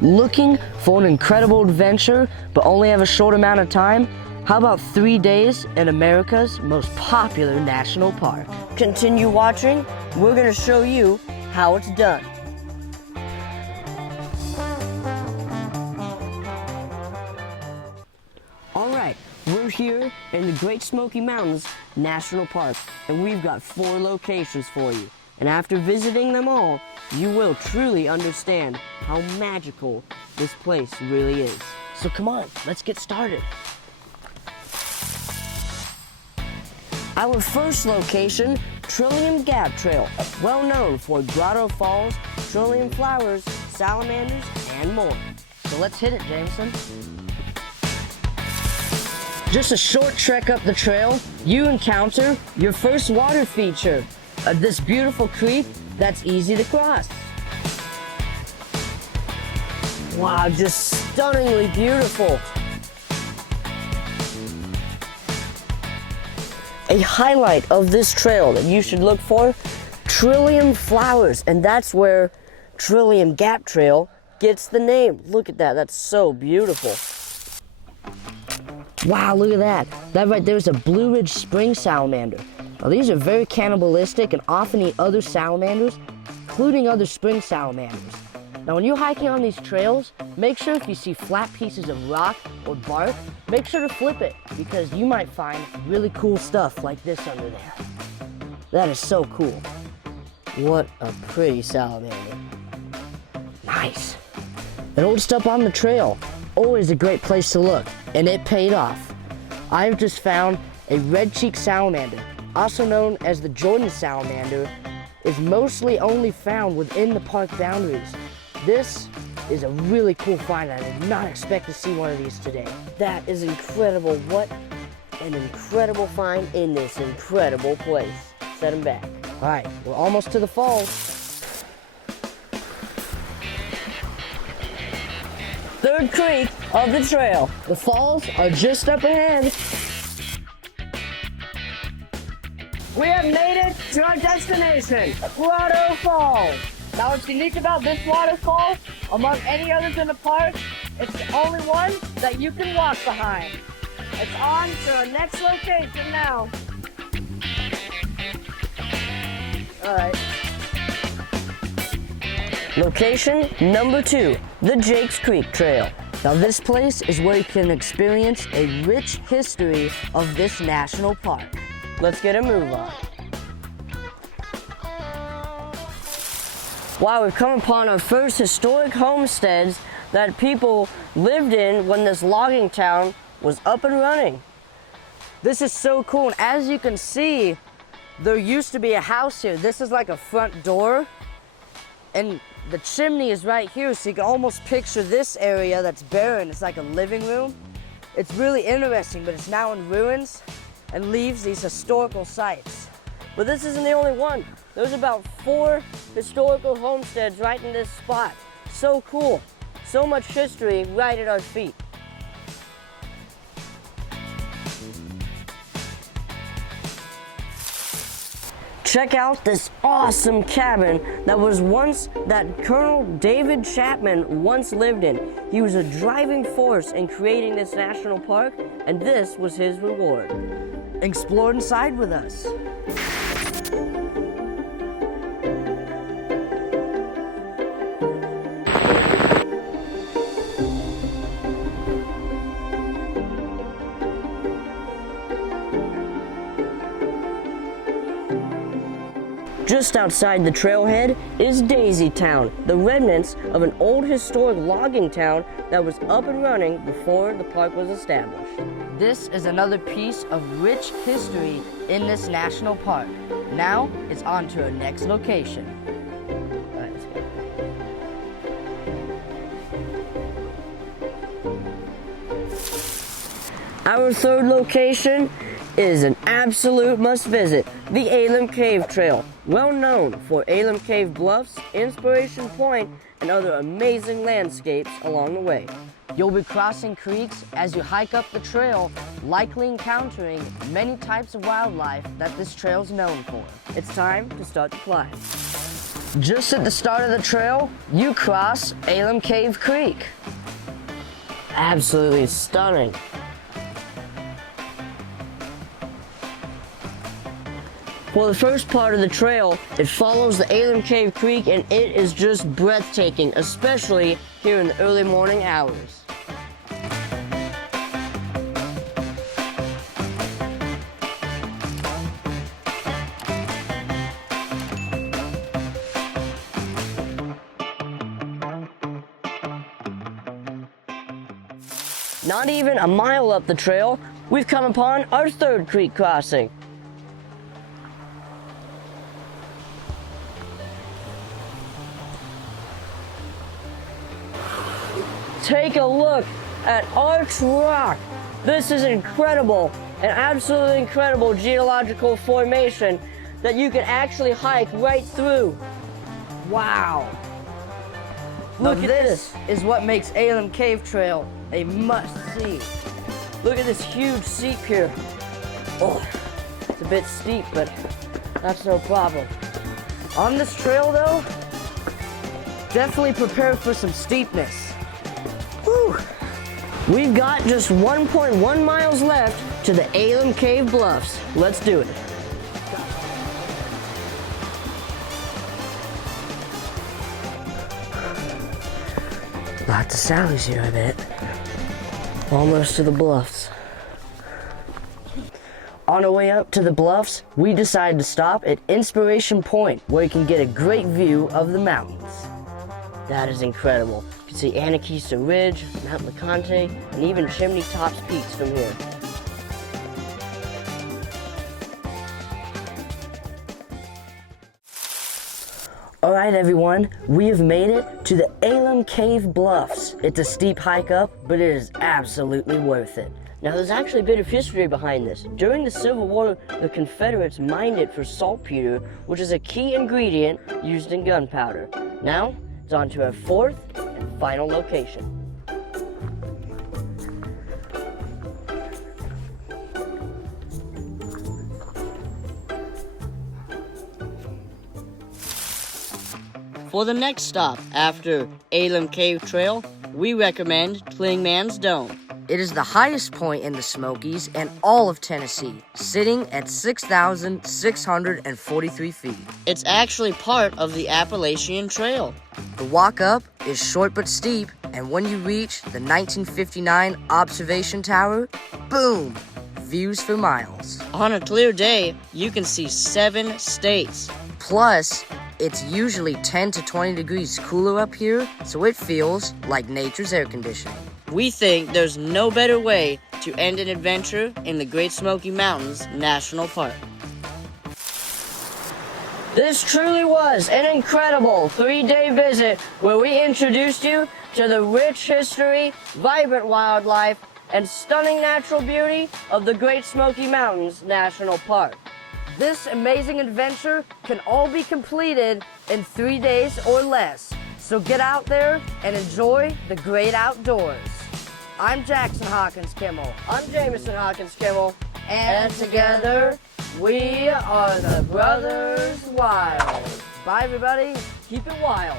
Looking for an incredible adventure but only have a short amount of time? How about 3 days in America's most popular national park? Continue watching. We're going to show you how it's done. All right, we're here in the Great Smoky Mountains National Park, and we've got 4 locations for you. And after visiting them all, you will truly understand how magical this place really is. So come on, let's get started. Our first location, Trillium Gap Trail, well known for grotto falls, trillium flowers, salamanders, and more. So let's hit it, Jameson. Just a short trek up the trail, you encounter your first water feature, this beautiful creek that's easy to cross. Wow, just stunningly beautiful. A highlight of this trail that you should look for, trillium flowers, and that's where Trillium Gap Trail gets the name. Look at that, that's so beautiful. Wow, look at that. That right there is a Blue Ridge Spring salamander. Now these are very cannibalistic and often eat other salamanders, including other spring salamanders. Now when you're hiking on these trails, make sure if you see flat pieces of rock or bark, make sure to flip it because you might find really cool stuff like this under there. That is so cool. What a pretty salamander. Nice. An old stop on the trail, always a great place to look, and it paid off. I've just found a red-cheeked salamander, also known as the Jordan salamander, is mostly only found within the park boundaries. This is a really cool find. I did not expect to see one of these today. That is incredible. What an incredible find in this incredible place. Set them back. All right, we're almost to the falls. Third creek of the trail. The falls are just up ahead. We have made it to our destination, Grotto Falls. Now what's unique about this waterfall, among any others in the park, it's the only one that you can walk behind. It's on to our next location now. All right. Location number 2, the Jakes Creek Trail. Now this place is where you can experience a rich history of this national park. Let's get a move on. Wow, we've come upon our first historic homesteads that people lived in when this logging town was up and running. This is so cool, and as you can see, there used to be a house here. This is like a front door, and the chimney is right here, so you can almost picture this area that's barren. It's like a living room. It's really interesting, but it's now in ruins and leaves these historical sites. But this isn't the only one. There's about 4 historical homesteads right in this spot. So cool. So much history right at our feet. Check out this awesome cabin that Colonel David Chapman once lived in. He was a driving force in creating this national park, and this was his reward. Explore inside with us. Just outside the trailhead is Daisy Town, the remnants of an old historic logging town that was up and running before the park was established. This is another piece of rich history in this national park. Now it's on to our next location. All right, let's go. Our third location is an absolute must-visit, the Alum Cave Trail, well known for Alum Cave Bluffs, Inspiration Point, and other amazing landscapes along the way. You'll be crossing creeks as you hike up the trail, likely encountering many types of wildlife that this trail's known for. It's time to start the climb. Just at the start of the trail, you cross Alum Cave Creek. Absolutely stunning. For the first part of the trail, it follows the Alum Cave Creek and it is just breathtaking, especially here in the early morning hours. Not even a mile up the trail, we've come upon our third creek crossing. Take a look at Arch Rock. This is incredible, an absolutely incredible geological formation that you can actually hike right through. Wow. Look at this. Is what makes Alum Cave Trail a must-see. Look at this huge seep here. Oh, it's a bit steep, but that's no problem. On this trail though, definitely prepare for some steepness. Whew. We've got just 1.1 miles left to the Alum Cave Bluffs. Let's do it. Lots of sallies here, I bet. Almost to the bluffs. On our way up to the bluffs, we decided to stop at Inspiration Point, where you can get a great view of the mountains. That is incredible. You can see Anaquista Ridge, Mount LeConte, and even Chimney Tops peaks from here. Alright everyone, we have made it to the Alum Cave Bluffs. It's a steep hike up, but it is absolutely worth it. Now there's actually a bit of history behind this. During the Civil War, the Confederates mined it for saltpeter, which is a key ingredient used in gunpowder. Now, it's on to our fourth and final location. For the next stop after Alum Cave Trail, we recommend Clingman's Dome. It is the highest point in the Smokies and all of Tennessee, sitting at 6,643 feet. It's actually part of the Appalachian Trail. The walk up is short but steep, and when you reach the 1959 observation tower, boom, views for miles. On a clear day, you can see 7 states. Plus, it's usually 10 to 20 degrees cooler up here, so it feels like nature's air conditioning. We think there's no better way to end an adventure in the Great Smoky Mountains National Park. This truly was an incredible 3-day visit where we introduced you to the rich history, vibrant wildlife, and stunning natural beauty of the Great Smoky Mountains National Park. This amazing adventure can all be completed in 3 days or less, so get out there and enjoy the great outdoors. I'm Jackson Hawkins Kimmel. I'm Jameson Hawkins Kimmel. And together, we are the Brothers Wild. Bye, everybody. Keep it wild.